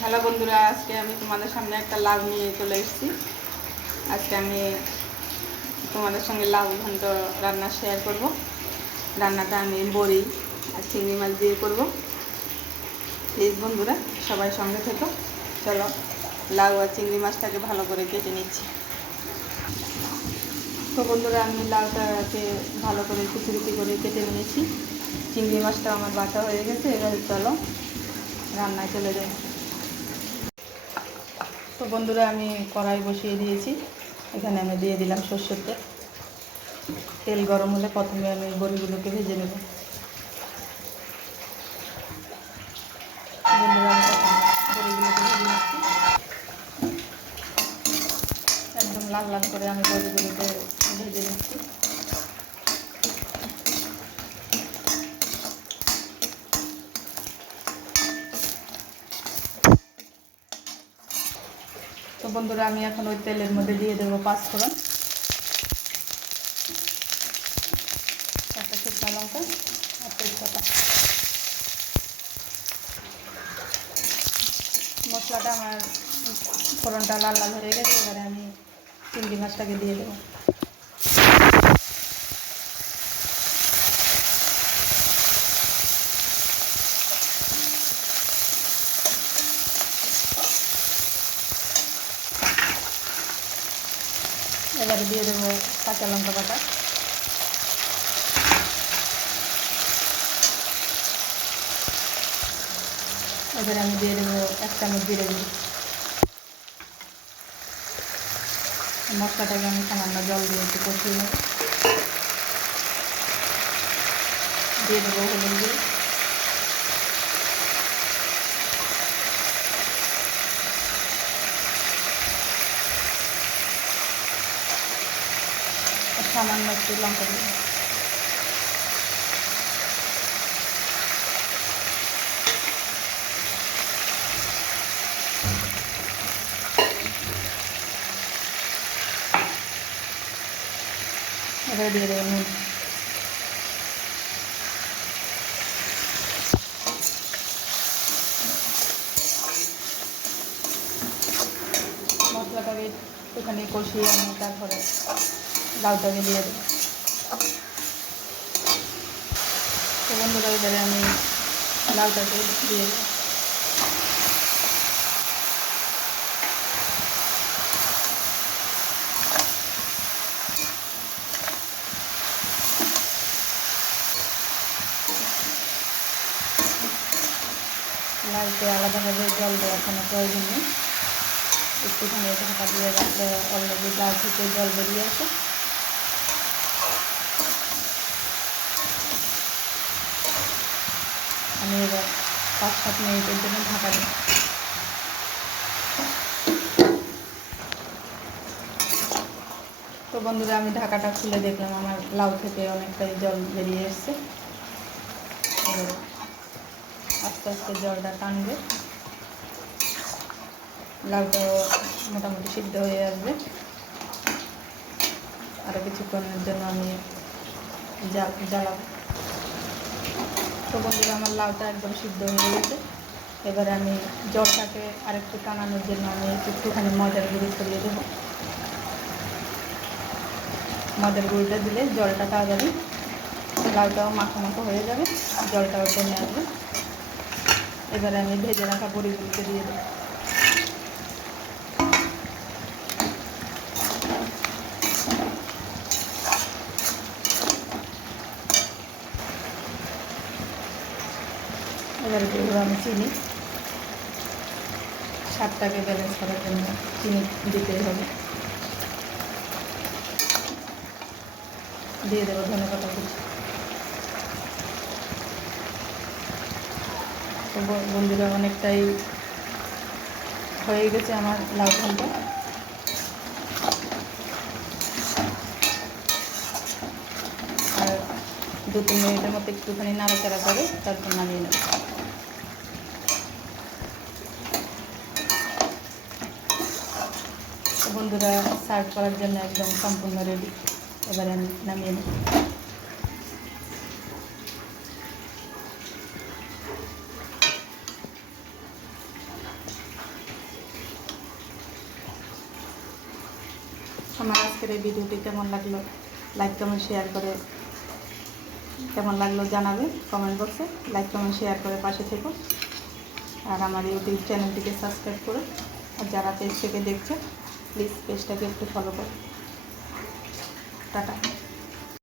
Hello বন্ধুরা, আজকে আমি তোমাদের সামনে একটা লাউ নিয়ে চলে এসেছি। আজকে আমি তোমাদের সঙ্গে লাউ ঘন্ট রান্না শেয়ার করব। রান্নাটা আমি বড়ি আর চিংড়ি মাছ দিয়ে করব। প্লিজ বন্ধুরা, সবাই সঙ্গে থেকো। চলো, লাউ আর চিংড়ি মাছটাকে ভালো করে কেটে নিচ্ছি। তো বন্ধুরা, আমি লাউটাকে ভালো করে কুচি কুচি করে কেটে নিয়েছি। চিংড়ি মাছটা আমার বাটা হয়ে গেছে, এবারে চলো রান্নায় চলে যাই। তো বন্ধুরা, আমি কড়াই বসিয়ে দিয়েছি। এখানে আমি দিয়ে দিলাম সর্ষের তেল। তেল গরম হলে প্রথমে আমি বড়িগুলোকে ভেজে নেব। একদম লাল লাল করে আমি বড়িগুলোকে ভেজে নিচ্ছি। বন্ধুরা, আমি এখন ওই তেলের মধ্যে দিয়ে দেবো পাঁচ ফোড়ন একটা শুকনো লঙ্কা আর তেজপাতা। মশলাটা আমার ফোড়নটা লাল লাল হয়ে গেছে, এবারে আমি চিংড়ি মাছটাকে দিয়ে দেবো। এবারে দিয়ে দেবো কাঁচা লঙ্কা বাটা। এবারে আমি দিয়ে দেবো এক চামচ জিরে গুঁড়ো। মশলাটাকে আমি সামান্য জল দিয়ে একটু কষিয়ে দিয়ে দেবো হলুদ গুঁড়ো। সামান্য একটু লঙ্কা দিয়ে দেবো। এবারে দিয়ে দেবো নুন মশলাটাকে একটুখানি কষিয়ে আমি তারপরে লাউটাকে দিয়ে দেবো। বন্ধুরা, এবারে আমি লাউটাকে দিয়ে দেবো। লাউতে আলাদাভাবে জল দেওয়ার কোনো প্রয়োজন নেই। একটুখানি ঢাকা দিয়ে রাখলে অলরেডি লাউ থেকে জল বেরিয়ে আসে। আমি এবার পাঁচ, সাত মিনিটের জন্য ঢাকা দিই তো বন্ধুরা, আমি ঢাকাটা খুলে দেখলাম। আমার লাউ থেকে অনেকটাই জল বেরিয়ে এসছে। আস্তে আস্তে জলটা টানবে। লাউটাও মোটামুটি সিদ্ধ হয়ে আসবে। আরও কিছুক্ষণের জন্য আমি জাল জ্বালাবো। তো বন্ধুরা, আমার লাউটা একদম সিদ্ধ হয়ে গেছে। এবার আমি জলটাকে আরেকটু টানানোর জন্য আমি একটুখানি ময়দার গুঁড়ি ছড়িয়ে দেবো। ময়দার গুঁড়িটা দিলে জলটা তাড়াতাড়ি, লাউটাও মাখো মাখো হয়ে যাবে জলটাও টেনে আসবে। এবার আমি ভেজে রাখা বড়িগুলিকে দিয়ে দেবো। এবারে দেবো আমি চিনি। স্বাদটাকে ব্যালেন্স করার জন্য চিনি দিতেই হবে। দিয়ে দেবো ধনে পাতা তো বন্ধুরা, অনেকটাই হয়ে গেছে আমার লাউ ঘণ্টা। আর দু তিন মিনিটের মতো একটুখানি নাড়াচাড়া করে তারপর নামিয়ে নেব। বন্ধুরা সার্ভ করার জন্য একদম সম্পূর্ণ রেডি এবারে আমি নামিয়ে নিই আমার আজকের এই ভিডিওটি কেমন লাগল? লাইক কমেন্ট শেয়ার করে কেমন লাগল জানাবে কমেন্ট বক্সে লাইক কমেন্ট শেয়ার করে পাশে থেকো। আর আমার ইউটিউব চ্যানেলটিকে সাবস্ক্রাইব করো। আর যারা পেজ থেকে দেখছে প্লিজ পেজটাকে একটু ফলো করো। টাটা।